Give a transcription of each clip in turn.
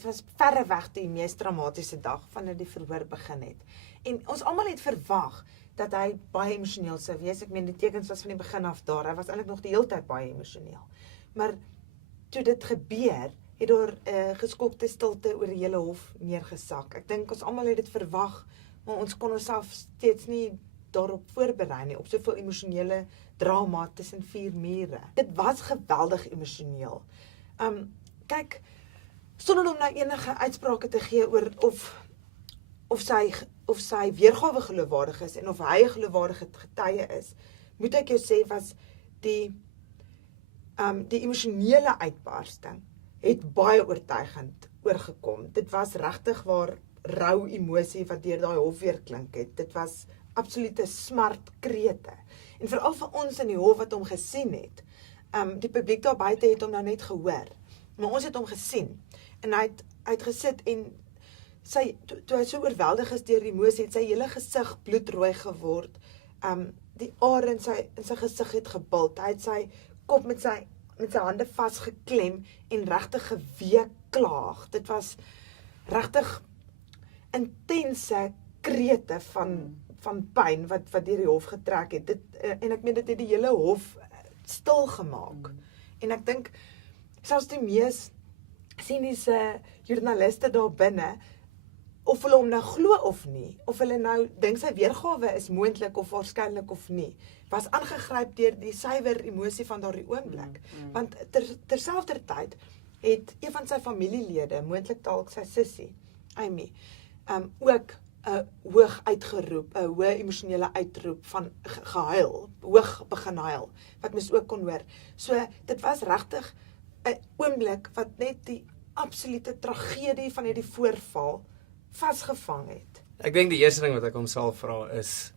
dit was verreweg die mees dramatiese dag vanaf die verhoor begin het. En ons almal het verwag dat hy baie emosioneel sou wees. Ek meen die tekens was van die begin af daar. Hy was eintlik nog die hele tyd baie emosioneel. Maar toe dit gebeur, het daar geskokte stilte oor die hele hof neergesak. Ek dink ons almal het dit verwag, maar ons kon onsself steeds nie daarop voorberei nie, op soveel emosionele drama tussen 4 mure. Dit was geweldig emosioneel. Kyk, sonder om nou enige uitsprake te gee oor of sy weergawe geloofwaardig is en of hy 'n geloofwaardige getuie is, moet ek jou sê was die emosionele uitbarsting het baie oortuigend oorgekom. Dit was regtig waar rou emosie wat deur daai hof weer klink het. Dit was absolute smartkrete. En veral vir ons in die hof wat hom gesien het. Die publiek daar buite het hom nou net gehoor, maar ons het hom gesien. En hy het gesit en toe hy so oorweldig is deur die emosie, het sy hele gesig bloedrooi geword. Die are in sy gesig het gebult. Hy het sy kop met sy hande vasgeklem en regtig geweeklaag. Dit was regtig intense krete van pyn wat deur die hof getrek het. En ek meen dit het die hele hof stil gemaak. En ek dink selfs die mees siniese joernaliste daar binne, of hulle hom nou glo of nie, of hulle nou dink sy weergawe is moontlik of waarskynlik of nie, was aangegryp deur die suiwer emosie van daardie oomblik. Want terselfdertyd het een van sy familielede, moontlik dalk sy sussie, Amy, ook hoog uitgeroep, 'n hoë emosionele uitroep van gehuil, hoog begin huil, wat mens ook kon hoor. So dit was regtig 'n oomblik wat net die absolute tragedie van hierdie voorval vasgevang het. Ek dink die eerste ding wat ek hom sal vra is,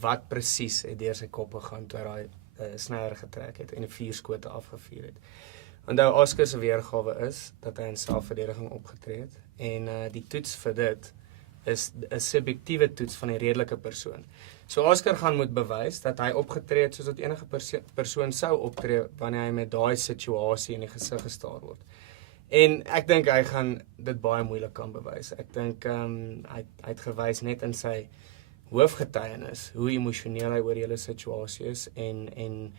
wat presies het deur sy kop gegaan toe hy daai snyer getrek het en die 4 skote afgevuur het. Onthou, Oscar se weergawe is dat hy in selfverdediging opgetree het en die toets vir dit is 'n subjektiewe toets van die redelike persoon. So Oscar gaan moet bewys dat hy opgetree het soos wat enige persoon sou optree wanneer hy met daai situasie in die gesig gestaar word. En ek dink hy gaan dit baie moeilik kan bewys. Ek dink hy het gewys net in sy hoofgetuienis hoe emosioneel hy oor die hele situasie is en in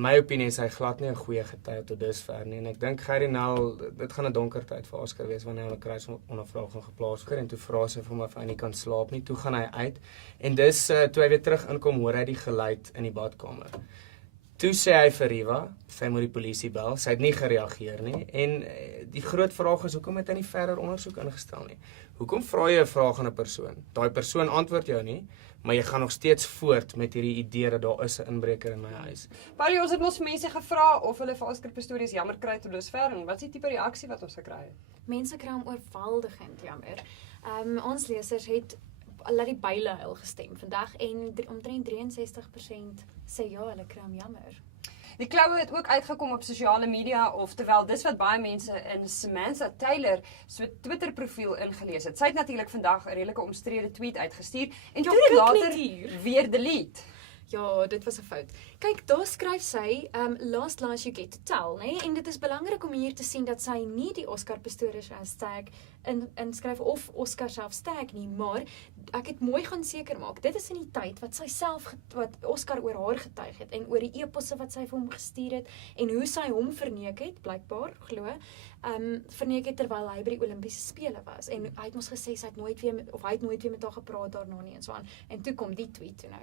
my opinie is hy glad nie 'n goeie getuie tot dusver nie. En ek dink Gerrie Nel, dit gaan 'n donker tyd vir Oscar wees wanneer hy 'n kruisondervraging geplaas word en toe vra sy vir hom of hy nie kan slaap nie. Toe gaan hy uit en dis toe hy weer terug inkom, hoor hy die geluid in die badkamer. Toe sê hy vir Riva, sy moet die polisie bel. Sy het nie gereageer nie. En die groot vraag is, hoekom het hy nie verder ondersoek ingestel nie? Hoekom vra jy 'n vraag aan 'n persoon? Daai persoon antwoord jou nie, maar jy gaan nog steeds voort met hierdie idee dat daar is 'n inbreker in my huis. Paulie, ons het mos mense gevra of hulle vir Oscar Pistorius jammer kry tot dusver en wat is die tipe reaksie wat ons gekry het? Mense kry hom oorweldigend jammer. Ons lesers het laat die byle huil gestem vandag en omtrent 63% sê ja, hulle kry hom jammer. Die kloue het ook uitgekom op sosiale media, oftewel dis wat baie mense in Samantha Taylor se Twitter profiel ingelees het. Sy het natuurlik vandag 'n redelike omstrede tweet uitgestuur en toe dit later weer delete. Ja, dit was 'n fout. Kyk, daar skryf sy, last lines you get to tell, né? En dit is belangrik om hier te sien dat sy nie die Oscar Pistorius hashtag inskryf of Oscar self tag nie, maar ek het mooi gaan seker maak. Dit is in die tyd wat sy self wat Oscar oor haar getuig het en oor die eposse wat sy vir hom gestuur het en hoe sy hom verneek het, blykbaar glo, verneek het terwyl hy by die Olimpiese spele was. En hy het ons gesê hy het nooit weer met haar gepraat daarna nie en so aan. En toe kom die tweet toe nou.